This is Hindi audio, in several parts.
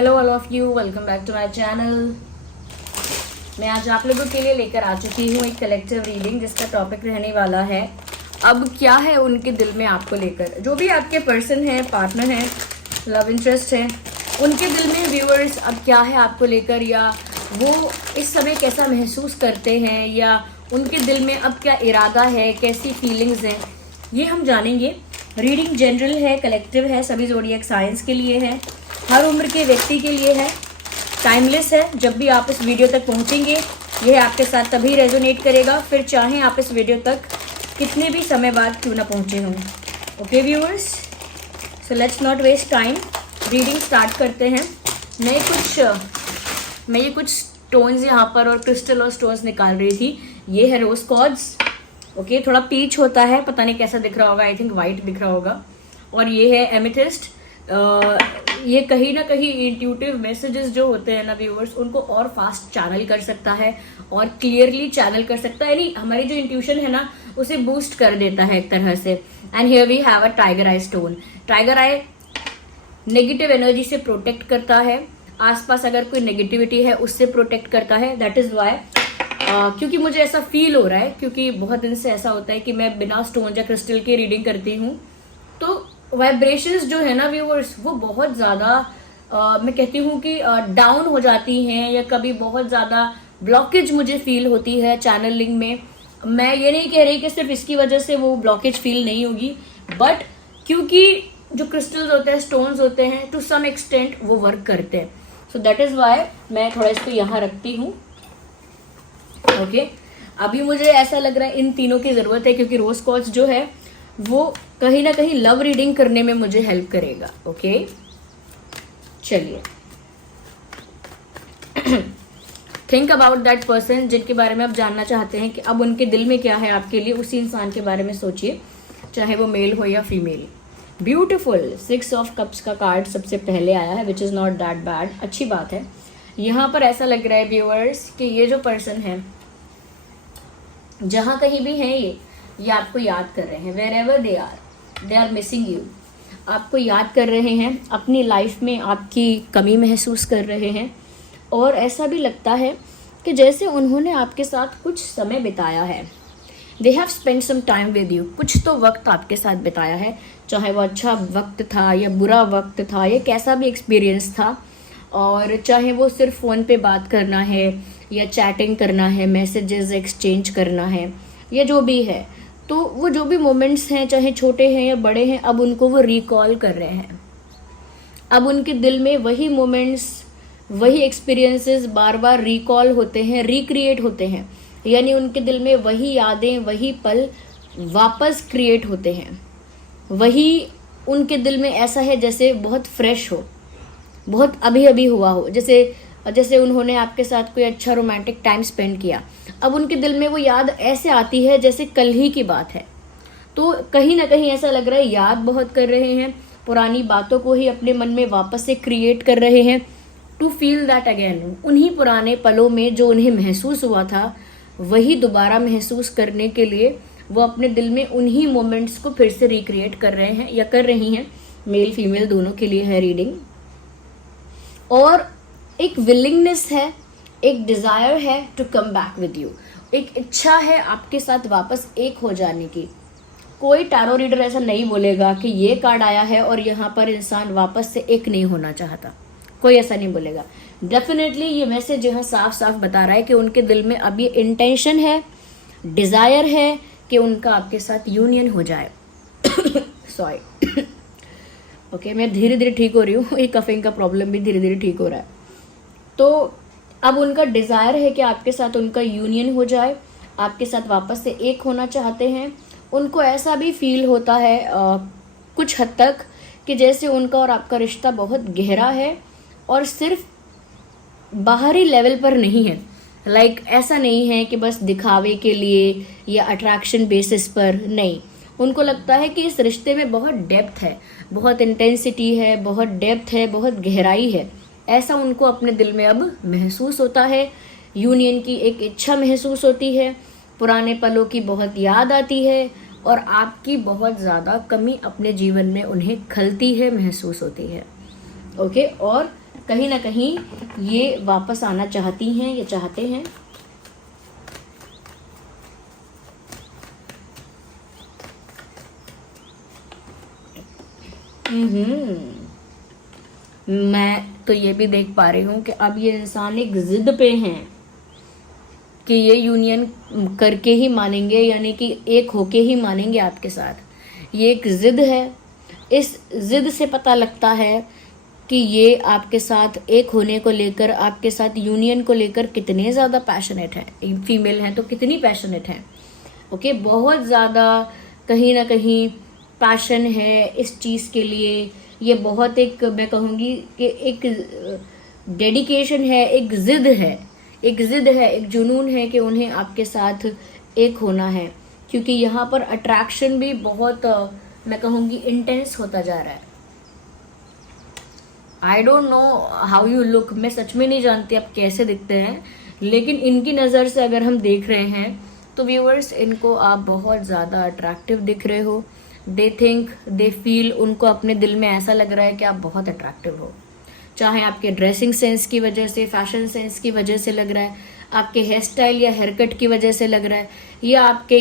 Hello all of you, welcome back to my channel. मैं आज आप लोगों के लिए लेकर आ चुकी हूँ एक कलेक्टिव रीडिंग जिसका टॉपिक रहने वाला है अब क्या है उनके दिल में आपको लेकर। जो भी आपके पर्सन है, पार्टनर है, लव इंटरेस्ट है, उनके दिल में व्यूअर्स अब क्या है आपको लेकर, या वो इस समय कैसा महसूस करते हैं, या उनके दिल में अब क्या इरादा है, कैसी फीलिंग्स हैं, ये हम जानेंगे। रीडिंग जनरल है, कलेक्टिव है, सभी ज़ोडिएक साइंस के लिए है, हर उम्र के व्यक्ति के लिए है, टाइमलेस है। जब भी आप इस वीडियो तक पहुंचेंगे यह आपके साथ तभी रेजोनेट करेगा, फिर चाहे आप इस वीडियो तक कितने भी समय बाद क्यों ना पहुंचे हों। Okay viewers, so let's not waste time, reading start करते हैं। मैं ये कुछ स्टोन्स यहाँ पर और क्रिस्टल और स्टोन्स निकाल रही थी। ये है रोज कॉर्ड्स। ओके, थोड़ा पीच होता है, पता नहीं कैसा दिख रहा होगा, आई थिंक वाइट दिख रहा होगा। और ये है एमेथिस्ट। ये कहीं ना कहीं इंट्यूटिव मैसेजेस जो होते हैं ना व्यूअर्स, उनको और फास्ट चैनल कर सकता है और क्लियरली चैनल कर सकता है, यानी हमारी जो इंट्यूशन है ना उसे बूस्ट कर देता है एक तरह से। And here we have a tiger eye stone. Tiger eye negative energy से प्रोटेक्ट करता है, आसपास अगर कोई नेगेटिविटी है उससे प्रोटेक्ट करता है। दैट इज वाई क्योंकि मुझे ऐसा फील हो रहा है, क्योंकि बहुत दिन से ऐसा होता है कि मैं बिना स्टोन या क्रिस्टल की रीडिंग करती हूँ, तो वाइब्रेशंस जो है ना व्यूअर्स वो बहुत ज़्यादा मैं कहती हूँ कि डाउन हो जाती हैं, या कभी बहुत ज़्यादा ब्लॉकेज मुझे फील होती है चैनलिंग में। मैं ये नहीं कह रही कि सिर्फ इसकी वजह से वो ब्लॉकेज फील नहीं होगी, बट क्योंकि जो क्रिस्टल्स होते हैं, स्टोन्स होते हैं, टू सम एक्सटेंट वो वर्क करते हैं। सो दैट इज़ वाई मैं थोड़ा इसको यहाँ रखती हूँ। ओके, अभी मुझे ऐसा लग रहा है इन तीनों की ज़रूरत है, क्योंकि रोज कॉर्ड्स जो है वो कहीं ना कहीं लव रीडिंग करने में मुझे हेल्प करेगा। ओके, चलिए थिंक अबाउट दैट पर्सन जिनके बारे में आप जानना चाहते हैं कि अब उनके दिल में क्या है आपके लिए। उसी इंसान के बारे में सोचिए, चाहे वो मेल हो या फीमेल। ब्यूटिफुल 6 ऑफ कप्स का कार्ड सबसे पहले आया है, which is not that bad, अच्छी बात है। यहाँ पर ऐसा लग रहा है व्यूअर्स कि ये जो पर्सन है, जहाँ कहीं भी हैं ये आपको याद कर रहे हैं। Wherever they are missing you. आपको याद कर रहे हैं, अपनी लाइफ में आपकी कमी महसूस कर रहे हैं, और ऐसा भी लगता है कि जैसे उन्होंने आपके साथ कुछ समय बिताया है। They have spend some time with you. कुछ तो वक्त आपके साथ बिताया है, चाहे वो अच्छा वक्त था या बुरा वक्त था, या कैसा भी एक्सपीरियंस था, और चाहे वो सिर्फ फ़ोन पे बात करना है या चैटिंग करना है, मैसेजेस एक्सचेंज करना है, या जो भी है, तो वो जो भी मोमेंट्स हैं, चाहे छोटे हैं या बड़े हैं, अब उनको वो रिकॉल कर रहे हैं। अब उनके दिल में वही मोमेंट्स, वही एक्सपीरियंसेस बार बार रिकॉल होते हैं, रिक्रिएट होते हैं, यानी उनके दिल में वही यादें, वही पल वापस क्रिएट होते हैं। वही उनके दिल में ऐसा है जैसे बहुत फ्रेश हो, बहुत अभी अभी हुआ हो, जैसे उन्होंने आपके साथ कोई अच्छा रोमांटिक टाइम स्पेंड किया। अब उनके दिल में वो याद ऐसे आती है जैसे कल ही की बात है। तो कहीं ना कहीं ऐसा लग रहा है याद बहुत कर रहे हैं, पुरानी बातों को ही अपने मन में वापस से क्रिएट कर रहे हैं, टू फील दैट अगेन। उन्हीं पुराने पलों में जो उन्हें महसूस हुआ था वही दोबारा महसूस करने के लिए वो अपने दिल में उन्हीं मोमेंट्स को फिर से रिक्रिएट कर रहे हैं या कर रही हैं। मेल फीमेल दोनों के लिए है रीडिंग। और एक विलिंगनेस है, एक डिज़ायर है to come back with you. एक इच्छा है आपके साथ वापस एक हो जाने की। कोई टैरो रीडर ऐसा नहीं बोलेगा कि ये कार्ड आया है और यहाँ पर इंसान वापस से एक नहीं होना चाहता, कोई ऐसा नहीं बोलेगा। डेफिनेटली ये मैसेज यहाँ साफ साफ बता रहा है कि उनके दिल में अब ये इंटेंशन है, डिज़ायर है कि उनका आपके साथ यूनियन हो जाए। सॉरी ओके, मैं धीरे धीरे ठीक हो रही हूँ, ये कफिंग का प्रॉब्लम भी धीरे धीरे ठीक हो रहा है। तो अब उनका डिज़ायर है कि आपके साथ उनका यूनियन हो जाए, आपके साथ वापस से एक होना चाहते हैं। उनको ऐसा भी फील होता है कुछ हद तक कि जैसे उनका और आपका रिश्ता बहुत गहरा है, और सिर्फ बाहरी लेवल पर नहीं है। लाइक ऐसा नहीं है कि बस दिखावे के लिए या अट्रैक्शन बेसिस पर, नहीं। उनको लगता है कि इस रिश्ते में बहुत डेप्थ है, बहुत इंटेंसिटी है, बहुत डेप्थ है, बहुत गहराई है। ऐसा उनको अपने दिल में अब महसूस होता है। यूनियन की एक इच्छा महसूस होती है, पुराने पलों की बहुत याद आती है, और आपकी बहुत ज़्यादा कमी अपने जीवन में उन्हें खलती है, महसूस होती है। ओके, और कहीं ना कहीं ये वापस आना चाहती हैं या चाहते हैं। मैं तो ये भी देख पा रही हूँ कि अब ये इंसान एक जिद पे हैं कि ये यूनियन करके ही मानेंगे, यानी कि एक होके ही मानेंगे आपके साथ। ये एक जिद है। इस जिद से पता लगता है कि ये आपके साथ एक होने को लेकर, आपके साथ यूनियन को लेकर कितने ज़्यादा पैशनेट हैं। फीमेल हैं तो कितनी पैशनेट हैं। ओके, बहुत ज़्यादा कहीं ना कहीं पैशन है इस चीज़ के लिए। ये बहुत एक, मैं कहूँगी कि एक डेडिकेशन है, एक जिद है, एक जुनून है कि उन्हें आपके साथ एक होना है। क्योंकि यहाँ पर अट्रैक्शन भी बहुत, मैं कहूँगी, इंटेंस होता जा रहा है। I don't know how you look, मैं सच में नहीं जानती आप कैसे दिखते हैं, लेकिन इनकी नज़र से अगर हम देख रहे हैं तो व्यूअर्स, इनको आप बहुत ज़्यादा अट्रैक्टिव दिख रहे हो। दे थिंक, दे फील, उनको अपने दिल में ऐसा लग रहा है कि आप बहुत अट्रैक्टिव हो। चाहे आपके ड्रेसिंग सेंस की वजह से, फैशन सेंस की वजह से लग रहा है, आपके हेयर स्टाइल या हेयर कट की वजह से लग रहा है, या आपके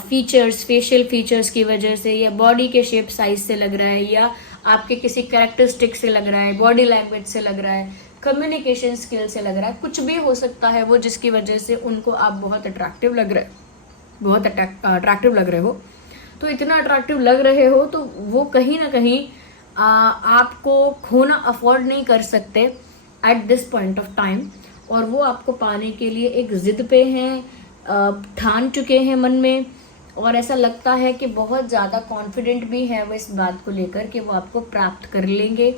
फीचर्स, फेशियल फीचर्स की वजह से, या बॉडी के शेप साइज से लग रहा है, या आपके किसी कैरेक्टरिस्टिक से लग रहा है, बॉडी लैंग्वेज से लग रहा है, कम्युनिकेशन स्किल से लग रहा है। कुछ भी हो सकता है वो, जिसकी वजह से उनको आप बहुत अट्रैक्टिव लग रहे, बहुत अट्रैक्टिव लग रहे हो। तो इतना अट्रैक्टिव लग रहे हो तो वो कहीं ना कहीं आपको खोना अफोर्ड नहीं कर सकते at this point of time. और वो आपको पाने के लिए एक जिद पे हैं, ठान चुके हैं मन में, और ऐसा लगता है कि बहुत ज़्यादा कॉन्फिडेंट भी है वो इस बात को लेकर कि वो आपको प्राप्त कर लेंगे।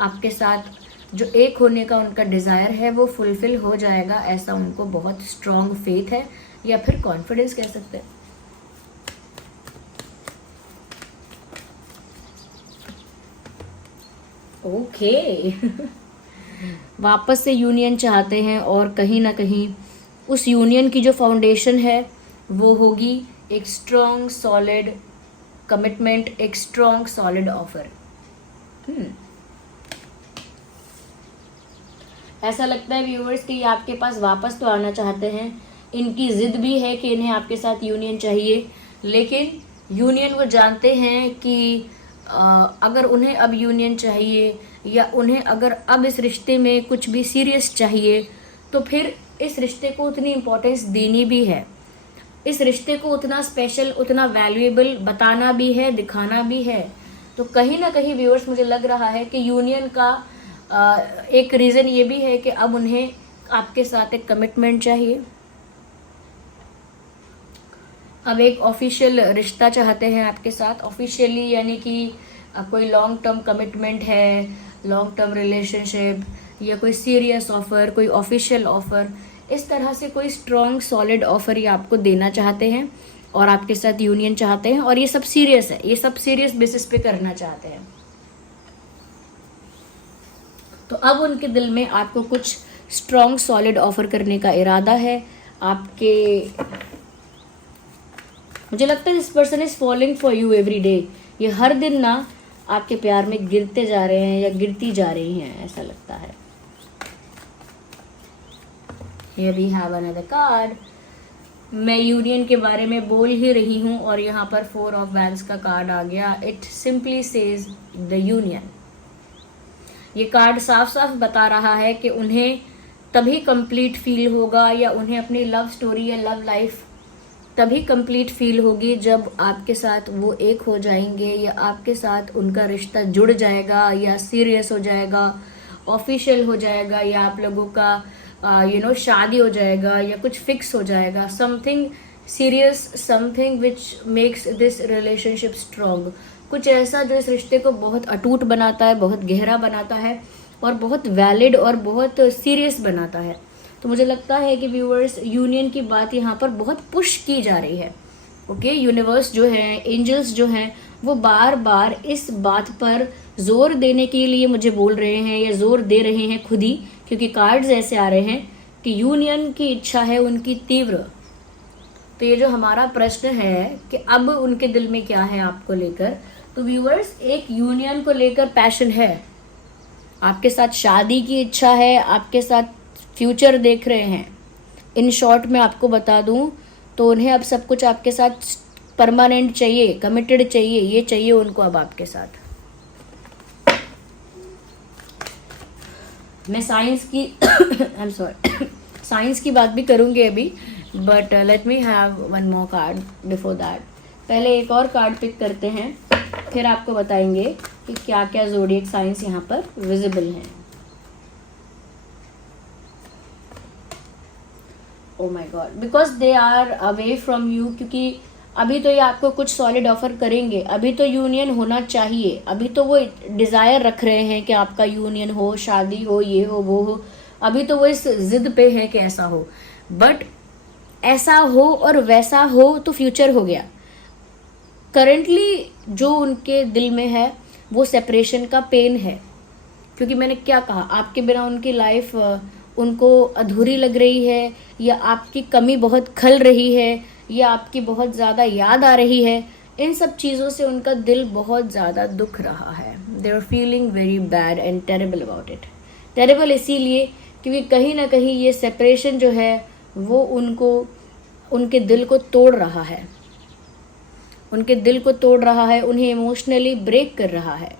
आपके साथ जो एक होने का उनका डिज़ायर है वो फुलफिल हो जाएगा, ऐसा उनको बहुत स्ट्रॉन्ग फेथ है, या फिर कॉन्फिडेंस कह सकते हैं। ओके वापस से यूनियन चाहते हैं, और कहीं ना कहीं उस यूनियन की जो फाउंडेशन है वो होगी एक स्ट्रॉन्ग सॉलिड कमिटमेंट, एक स्ट्रॉन्ग सॉलिड ऑफर। ऐसा लगता है व्यूअर्स कि ये आपके पास वापस तो आना चाहते हैं। इनकी जिद भी है कि इन्हें आपके साथ यूनियन चाहिए, लेकिन यूनियन वो जानते हैं कि अगर उन्हें अब यूनियन चाहिए, या उन्हें अगर अब इस रिश्ते में कुछ भी सीरियस चाहिए, तो फिर इस रिश्ते को उतनी इम्पोर्टेंस देनी भी है, इस रिश्ते को उतना स्पेशल, उतना वैल्यूएबल बताना भी है, दिखाना भी है। तो कहीं ना कहीं व्यूअर्स, मुझे लग रहा है कि यूनियन का एक रीज़न ये भी है कि अब उन्हें आपके साथ एक कमिटमेंट चाहिए, अब एक ऑफिशियल रिश्ता चाहते हैं आपके साथ। ऑफिशियली यानी कि कोई लॉन्ग टर्म कमिटमेंट है, लॉन्ग टर्म रिलेशनशिप, या कोई सीरियस ऑफर, कोई ऑफिशियल ऑफर, इस तरह से कोई स्ट्रॉन्ग सॉलिड ऑफर ये आपको देना चाहते हैं और आपके साथ यूनियन चाहते हैं। और ये सब सीरियस है, ये सब सीरियस बेसिस पे करना चाहते हैं। तो अब उनके दिल में आपको कुछ स्ट्रॉन्ग सॉलिड ऑफर करने का इरादा है। मुझे लगता है this person is following for you every day. ये हर दिन ना आपके प्यार में गिरते जा रहे हैं या गिरती जा रही हैं, ऐसा लगता है। Here we have another card. मैं यूनियन के बारे में बोल ही रही हूँ और यहाँ पर 4 ऑफ वैंड्स का कार्ड आ गया। It simply says the union. ये कार्ड साफ साफ बता रहा है कि उन्हें तभी कंप्लीट फील होगा, या उन्हें अपनी लव स्टोरी या लव लाइफ तभी कंप्लीट फील होगी जब आपके साथ वो एक हो जाएंगे, या आपके साथ उनका रिश्ता जुड़ जाएगा, या सीरियस हो जाएगा, ऑफिशियल हो जाएगा, या आप लोगों का शादी हो जाएगा, या कुछ फिक्स हो जाएगा। Something serious, something which makes this relationship strong. कुछ ऐसा जो इस रिश्ते को बहुत अटूट बनाता है, बहुत गहरा बनाता है, और बहुत वैलिड और बहुत सीरियस बनाता है। तो मुझे लगता है कि व्यूअर्स, यूनियन की बात यहाँ पर बहुत पुश की जा रही है। ओके, यूनिवर्स जो है, एंजल्स जो हैं, वो बार बार इस बात पर जोर देने के लिए मुझे बोल रहे हैं, या जोर दे रहे हैं खुद ही, क्योंकि कार्ड्स ऐसे आ रहे हैं कि यूनियन की इच्छा है उनकी तीव्र। तो ये जो हमारा प्रश्न है कि अब उनके दिल में क्या है आपको लेकर, तो व्यूअर्स, एक यूनियन को लेकर पैशन है, आपके साथ शादी की इच्छा है, आपके साथ फ्यूचर देख रहे हैं। इन शॉर्ट में आपको बता दूं तो उन्हें अब सब कुछ आपके साथ परमानेंट चाहिए, कमिटेड चाहिए, ये चाहिए उनको अब आपके साथ। मैं साइंस की आई एम सॉरी साइंस की बात भी करूंगी अभी, but let me have one more card before that. पहले एक और कार्ड पिक करते हैं, फिर आपको बताएंगे कि क्या क्या ज़ोडिएक साइंस यहाँ पर विजिबल हैं। Oh my god, because they are away from you, क्योंकि अभी तो ये आपको कुछ सॉलिड ऑफर करेंगे, अभी तो यूनियन होना चाहिए, अभी तो वो डिज़ायर रख रहे हैं कि आपका यूनियन हो, शादी हो, ये हो वो हो, अभी तो वो इस जिद पे है कि ऐसा हो। बट ऐसा हो और वैसा हो तो फ्यूचर हो गया। करंटली जो उनके दिल में है वो सेपरेशन का पेन है, क्योंकि मैंने क्या कहा, आपके बिना उनकी लाइफ उनको अधूरी लग रही है, या आपकी कमी बहुत खल रही है, या आपकी बहुत ज़्यादा याद आ रही है। इन सब चीज़ों से उनका दिल बहुत ज़्यादा दुख रहा है। They are feeling very bad and terrible about it. Terrible इसीलिए क्योंकि कहीं ना कहीं ये सेपरेशन जो है वो उनको, उनके दिल को तोड़ रहा है, उनके दिल को तोड़ रहा है, उन्हें इमोशनली ब्रेक कर रहा है।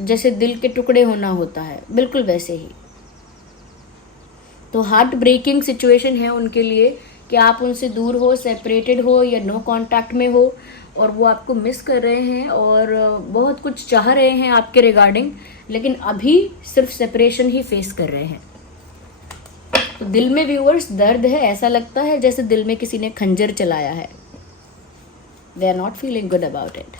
जैसे दिल के टुकड़े होना होता है, बिल्कुल वैसे ही। तो हार्ट ब्रेकिंग सिचुएशन है उनके लिए कि आप उनसे दूर हो, सेपरेटेड हो या नो कांटेक्ट में हो, और वो आपको मिस कर रहे हैं और बहुत कुछ चाह रहे हैं आपके रिगार्डिंग, लेकिन अभी सिर्फ सेपरेशन ही फेस कर रहे हैं। तो दिल में व्यूअर्स दर्द है, ऐसा लगता है जैसे दिल में किसी ने खंजर चलाया है। They are not feeling good about it.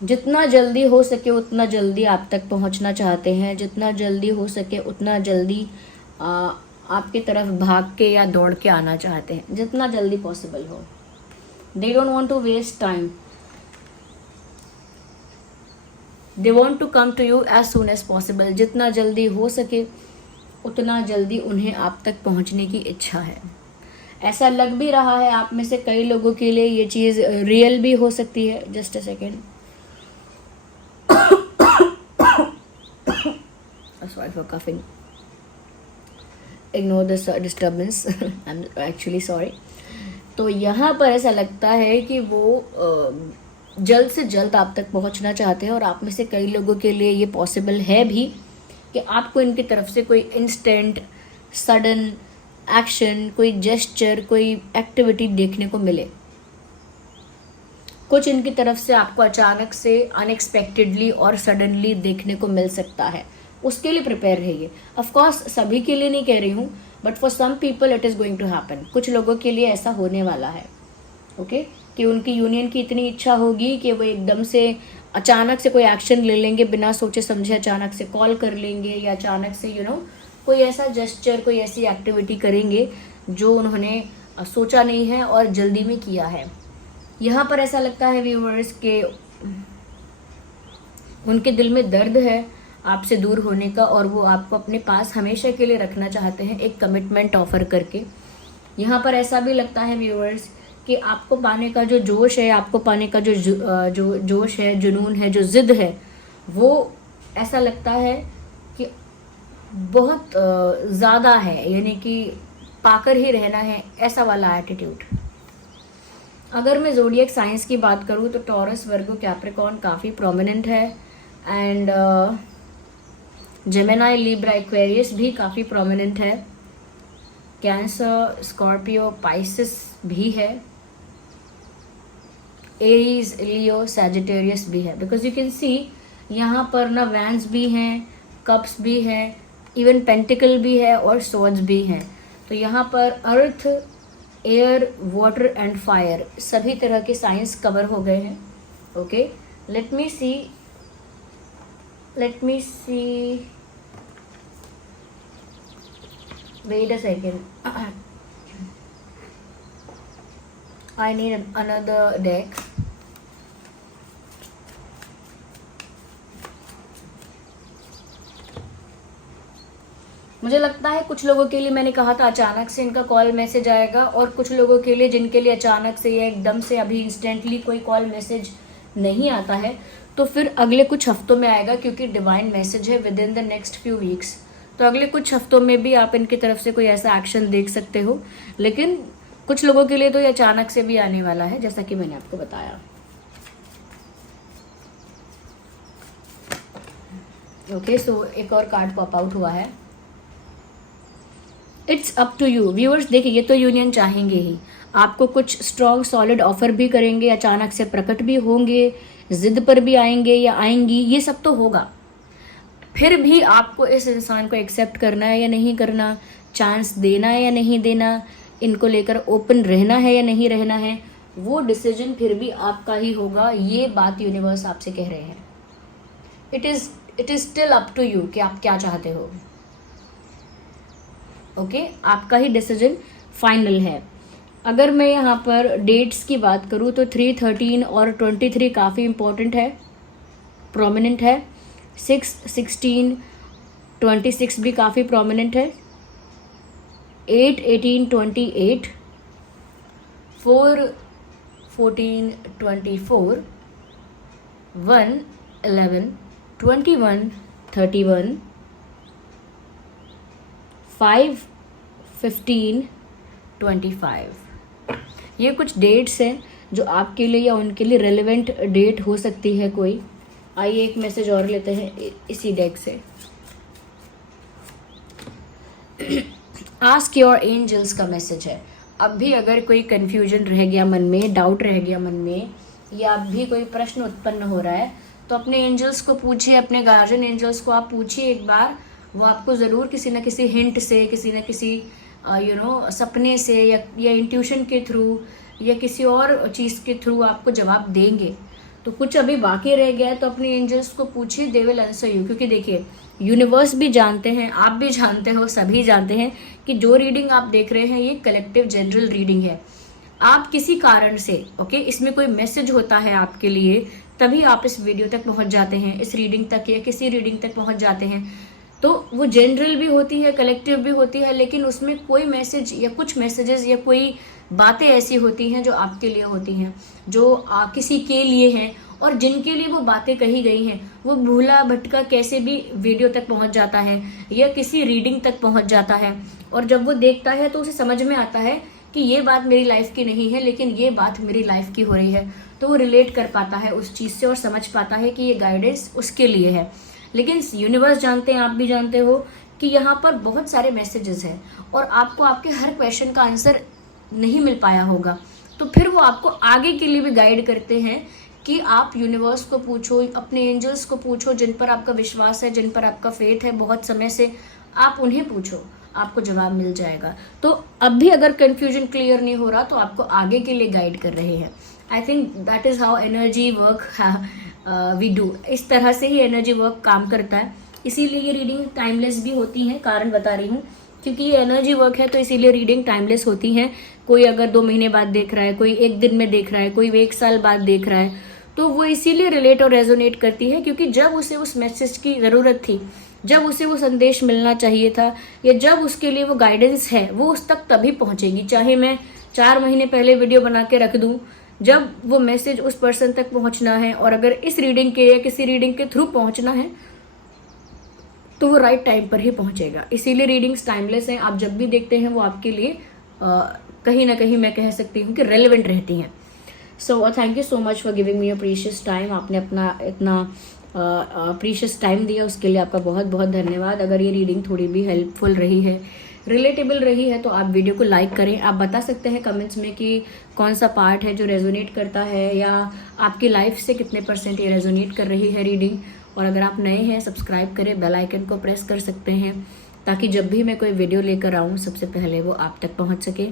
जितना जल्दी हो सके उतना जल्दी आप तक पहुंचना चाहते हैं, जितना जल्दी हो सके उतना जल्दी आपकी तरफ भाग के या दौड़ के आना चाहते हैं, जितना जल्दी पॉसिबल हो। They don't want to waste time, they want to come to you as soon as possible. जितना जल्दी हो सके उतना जल्दी उन्हें आप तक पहुंचने की इच्छा है। ऐसा लग भी रहा है आप में से कई लोगों के लिए ये चीज़ रियल भी हो सकती है। Just a second, sorry for coughing, ignore this disturbance, I'm actually sorry। तो यहाँ पर ऐसा लगता है कि वो जल्द से जल्द आप तक पहुँचना चाहते हैं, और आप में से कई लोगों के लिए ये पॉसिबल है भी कि आपको इनकी तरफ से कोई इंस्टेंट सडन एक्शन, कोई जेस्चर, कोई एक्टिविटी देखने को मिले। कुछ इनकी तरफ से आपको अचानक से, अनएक्सपेक्टेडली और सडनली देखने को मिल सकता है, उसके लिए प्रिपेयर रहिए। ऑफ कोर्स सभी के लिए नहीं कह रही हूँ, but for some people it is going to happen. कुछ लोगों के लिए ऐसा होने वाला है, ओके, कि उनकी यूनियन की इतनी इच्छा होगी कि वो एकदम से अचानक से कोई एक्शन ले लेंगे, बिना सोचे समझे अचानक से कॉल कर लेंगे, या अचानक से कोई ऐसा जेस्चर, कोई ऐसी एक्टिविटी करेंगे जो उन्होंने सोचा नहीं है और जल्दी में किया है। यहाँ पर ऐसा लगता है व्यूअर्स के उनके दिल में दर्द है आपसे दूर होने का, और वो आपको अपने पास हमेशा के लिए रखना चाहते हैं, एक कमिटमेंट ऑफर करके। यहाँ पर ऐसा भी लगता है व्यूअर्स कि आपको पाने का जो जोश है, आपको पाने का जो जोश है, जुनून है, जो जिद है, वो ऐसा लगता है कि बहुत ज़्यादा है, यानी कि पाकर ही रहना है, ऐसा वाला एटीट्यूड। अगर मैं ज़ोडिएक साइंस की बात करूँ तो टॉरस, वर्गो, कैप्रिकॉर्न काफ़ी प्रोमिनेंट है, एंड जेमिनी, लिब्रा, एक्वेरियस भी काफ़ी प्रोमिनेंट है। कैंसर, स्कॉर्पियो, पाइसिस भी है। एरीज, लियो, सैजिटेरियस भी है। बिकॉज यू कैन सी यहाँ पर ना वैंस भी हैं, कप्स भी हैं, इवन पेंटिकल भी है और सोर्ड्स भी हैं। तो यहाँ पर earth, air, water and fire सभी तरह के साइंस कवर हो गए हैं। Okay, let me see wait a second, I need another deck। मुझे लगता है कुछ लोगों के लिए मैंने कहा था अचानक से इनका कॉल मैसेज आएगा, और कुछ लोगों के लिए जिनके लिए अचानक से या एकदम से अभी इंस्टेंटली कोई कॉल मैसेज नहीं आता है, तो फिर अगले कुछ हफ्तों में आएगा, क्योंकि डिवाइन मैसेज है with in the next few weeks. तो अगले कुछ हफ्तों में भी आप इनकी तरफ से कोई ऐसा एक्शन देख सकते हो, लेकिन कुछ लोगों के लिए तो ये अचानक से भी आने वाला है, जैसा कि मैंने आपको बताया। ओके, सो एक और कार्ड पॉप आउट हुआ है, it's up to you. Viewers देखिए, ये तो यूनियन चाहेंगे ही, आपको कुछ स्ट्रॉन्ग सॉलिड ऑफर भी करेंगे, अचानक से प्रकट भी होंगे, जिद पर भी आएंगे या आएंगी, ये सब तो होगा। फिर भी आपको इस इंसान को एक्सेप्ट करना है या नहीं करना, चांस देना है या नहीं देना, इनको लेकर ओपन रहना है या नहीं रहना है, वो डिसीजन फिर भी आपका ही होगा। ये बात यूनिवर्स आपसे कह रहे हैं। It is still up to you कि आप क्या चाहते हो। ओके, आपका ही डिसीजन फाइनल है। अगर मैं यहाँ पर डेट्स की बात करूँ तो 3, 13 और 23 काफ़ी इम्पोर्टेंट है, प्रोमिनेंट है। 6, 16, 26 भी काफ़ी प्रोमिनेंट है। 8, 18, 28, 4, 14, 24, 1, 11, 21, 31, 5, 15, 25। ये कुछ डेट्स हैं जो आपके लिए या उनके लिए रेलेवेंट डेट हो सकती है कोई। आइए एक मैसेज और लेते हैं इसी डेक से। आस्क योर एंजल्स का मैसेज है। अब भी अगर कोई कंफ्यूजन रह गया मन में, डाउट रह गया मन में, या अब भी कोई प्रश्न उत्पन्न हो रहा है, तो अपने एंजल्स को पूछिए, अपने गार्जियन एंजल्स को आप पूछिए एक बार। वो आपको ज़रूर किसी न किसी हिंट से, किसी न किसी सपने से या इंट्यूशन के थ्रू या किसी और चीज़ के थ्रू आपको जवाब देंगे। तो कुछ अभी बाकी रह गया है तो अपने एंजल्स को पूछिए, दे विल आंसर यू। क्योंकि देखिए, यूनिवर्स भी जानते हैं, आप भी जानते हो, सभी जानते हैं कि जो रीडिंग आप देख रहे हैं ये कलेक्टिव जनरल रीडिंग है। आप किसी कारण से इसमें कोई मैसेज होता है आपके लिए, तभी आप इस वीडियो तक पहुंच जाते हैं, इस रीडिंग तक या किसी रीडिंग तक पहुंच जाते हैं। तो वो जनरल भी होती है, कलेक्टिव भी होती है, लेकिन उसमें कोई मैसेज या कुछ मैसेजेस या कोई बातें ऐसी होती हैं जो आपके लिए होती हैं, जो किसी के लिए हैं, और जिनके लिए वो बातें कही गई हैं वो भूला भटका कैसे भी वीडियो तक पहुंच जाता है या किसी रीडिंग तक पहुंच जाता है, और जब वो देखता है तो उसे समझ में आता है कि ये बात मेरी लाइफ की नहीं है, लेकिन ये बात मेरी लाइफ की हो रही है। तो वो रिलेट कर पाता है उस चीज़ से और समझ पाता है कि ये गाइडेंस उसके लिए है। लेकिन यूनिवर्स जानते हैं, आप भी जानते हो कि यहाँ पर बहुत सारे मैसेजेस हैं और आपको आपके हर क्वेश्चन का आंसर नहीं मिल पाया होगा, तो फिर वो आपको आगे के लिए भी गाइड करते हैं कि आप यूनिवर्स को पूछो, अपने एंजल्स को पूछो, जिन पर आपका विश्वास है, जिन पर आपका फेथ है बहुत समय से, आप उन्हें पूछो, आपको जवाब मिल जाएगा। तो अब भी अगर कंफ्यूजन क्लियर नहीं हो रहा तो आपको आगे के लिए गाइड कर रहे हैं। I think that is how energy work we do. इस तरह से ही एनर्जी वर्क काम करता है, इसीलिए ये रीडिंग टाइमलेस भी होती है। कारण बता रही हूँ, क्योंकि ये एनर्जी वर्क है तो इसीलिए रीडिंग टाइमलेस होती है। कोई अगर 2 महीने बाद देख रहा है, कोई 1 दिन में देख रहा है, कोई 1 साल बाद देख रहा है, तो वो इसीलिए रिलेट और रेजोनेट करती है क्योंकि जब उसे उस मैसेज की ज़रूरत थी, जब उसे वो संदेश मिलना चाहिए था, या जब उसके लिए वो गाइडेंस है, वो उस तक तभी पहुंचेगी। चाहे मैं 4 महीने पहले वीडियो बना के रख दूं, जब वो मैसेज उस पर्सन तक पहुंचना है और अगर इस रीडिंग के या किसी रीडिंग के थ्रू पहुंचना है तो वो राइट टाइम पर ही पहुंचेगा। इसीलिए रीडिंग्स टाइमलेस हैं। आप जब भी देखते हैं वो आपके लिए कहीं ना कहीं मैं कह सकती हूँ कि रेलेवेंट रहती हैं। So thank you so much for giving me a precious time. आपने अपना इतना प्रीशियस टाइम दिया, उसके लिए आपका बहुत बहुत धन्यवाद। अगर ये रीडिंग थोड़ी भी हेल्पफुल रही है, रिलेटेबल रही है, तो आप वीडियो को लाइक करें। आप बता सकते हैं कमेंट्स में कि कौन सा पार्ट है जो रेजोनेट करता है, या आपकी लाइफ से कितने % ये रेजोनेट कर रही है रीडिंग। और अगर आप नए हैं, सब्सक्राइब करें, बेल आइकन को प्रेस कर सकते हैं ताकि जब भी मैं कोई वीडियो लेकर आऊँ सबसे पहले वो आप तक पहुँच सके।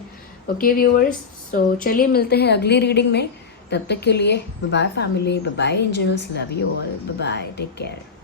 ओके व्यूअर्स, सो चलिए मिलते हैं अगली रीडिंग में। तब तक के लिए bye bye family, bye bye angels, love you all, bye bye, take care.